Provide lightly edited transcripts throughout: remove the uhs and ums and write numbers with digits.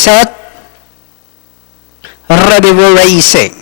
set, ready for racing.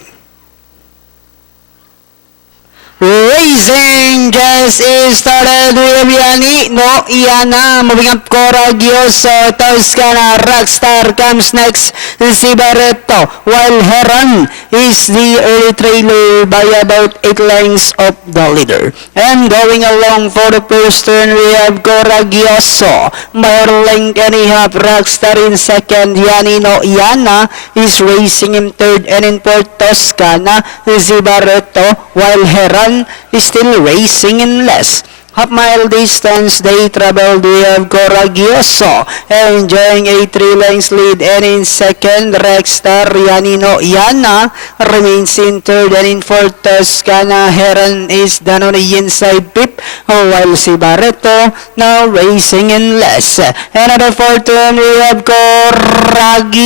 Racing just started with Yani no Iana moving up Coraggioso, Toscana, Rockstar comes next, si Barreto, while Heron is the early trailer by about 8 lengths of the leader. And going along for the first turn we have Coraggioso, by a length and a half. Rockstar in second, Yani no Iana is racing in third, and in fourth Toscana, si Barreto, while Heron is still racing in less. Half-mile distance they traveled, we have Coraggioso enjoying a 3 lengths lead, and in second Rockstar, Yani no Iana remains in third, and in fourth Toscana, Heron is done on the inside pip, while si Barreto now racing in less. And at the fourth turn we have Coraggioso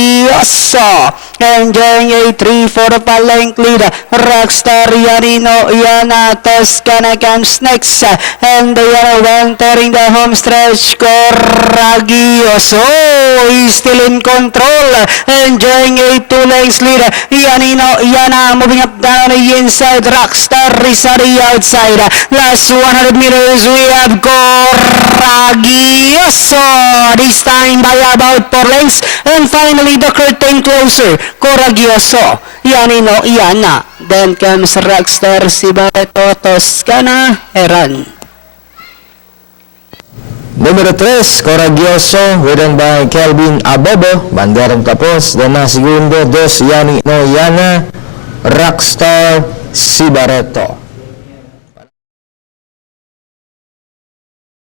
enjoying a 3/4 length lead. Rockstar, Yani no Iana, Toscana comes next, and they are entering the home stretch. Coraggioso is still in control, enjoying a 2 lengths lead. Yani no Iana moving up down on the inside. Rockstar is on the outside. Last 100 meters we have Coraggioso, this time by about 4 lengths, and finally the curtain closer. Coraggioso, Yani no Iana, then comes Rockstar, si Barreto, Toscana, Heron. Número 3, Coraggioso, ridden by Kelvin Abobo, banderang tapos. Dan na segundo, 2, Yani no Iana, Rockstar, si Barreto.